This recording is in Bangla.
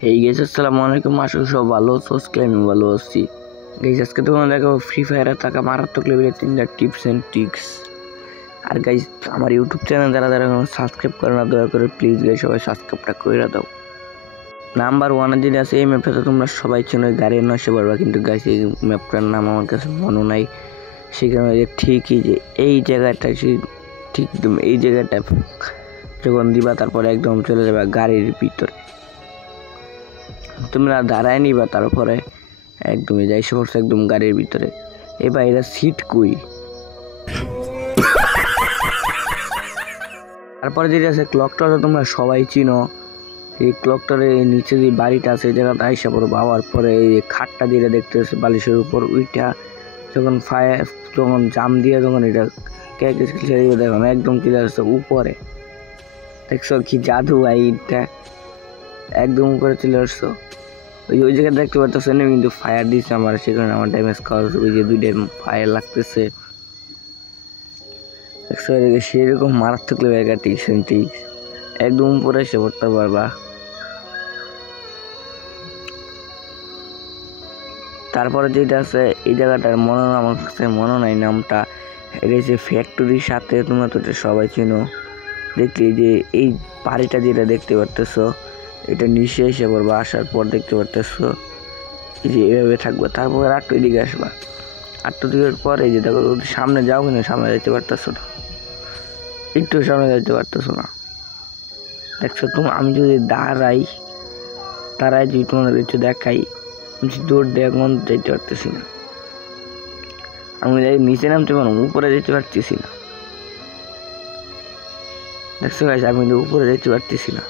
এই গাইস আসসালামু আলাইকুম, আশা করি সব ভালো আছো। আজকে আমি ভালো আছি গাইস। আজকে তোমাদের দেখাবো ফ্রি ফায়ারে থাকা মারাত্মক লেভেলের 3টা টিপস এন্ড ট্রিক্স। আর গাইস আমার ইউটিউব চ্যানেল যারা এখনো সাবস্ক্রাইব করে না, দয়া করে প্লিজ গাইস সবাই সাবস্ক্রাইবটা করে দাও। নাম্বার 1 যেটা আছে এই ম্যাপটা তো তোমরা সবাই চেনো, গাড়ি নশে পারবা, কিন্তু গাইস এই ম্যাপটার নাম আমার কাছে মনে নাই। সেখানে ঠিকই যে এই জায়গাটা ঠিক তুমি এই জায়গাটা যখন দিবা তারপরে একদম চলে যাবে গাড়ির ভিতরে, তোমরা দাঁড়ায় নিবা, তারপরে একদমই যাই পড়ছে একদম গাড়ির ভিতরে। এবার এরা সিট কই, তারপরে যেটা আছে ক্লকটারে তোমরা সবাই চিনো। এই ক্লকটারে নিচে যে বাড়িটা আছে এই জায়গাটা আইসা পড়ো, বাবার পরে এই খাটটা যেটা দেখতে হচ্ছে বালিশের উপর, ওইটা যখন যখন জাম দিয়ে যখন এটা দেখো একদম ক্লিয়ার হচ্ছে উপরে, দেখছো কি জাদু এইটা একদম উপরে চলে আসছো। ওই জায়গায় দেখতে পারতেছে না, কিন্তু ফায়ার দিচ্ছে আমার, সেখানে আমার ড্যামেজ খাওয়া ওই যে 2টা ফায়ার লাগতেছে। সেরকম মারাত্মক লেভেলের টিপস এন্ড ট্রিক্স একদম উপরে এসে পড়তে পারবা। তারপরে যেটা আছে এই জায়গাটার আমার কাছে মনে নাই নামটা, এটা হচ্ছে ফ্যাক্টরির সাথে, তোমরা তো সবাই চিনো। দেখলি যে এই বাড়িটা যেটা দেখতে পারতেছো এটা নিচে এসে পড়বা, আসার পর দেখতে পারতেছো এই যে এভাবে থাকবে, তারপর আটটু দিকে আসবা, আটটু দিকের পর এই যে দেখো সামনে যাও, কিন্তু সামনে যেতে পারতেছো না, একটু সামনে যেতে পারতেছো না। দেখছো আমি যদি দাঁড়াই যদি তোমাদের কিছু দেখাই, দৌড় দিয়ে এখন যেতে পারতেছি না, আমি নিচে নামতে পারবো, উপরে যেতে পারতেছি না। দেখছো গাইস আমি উপরে যেতে পারতেছি না।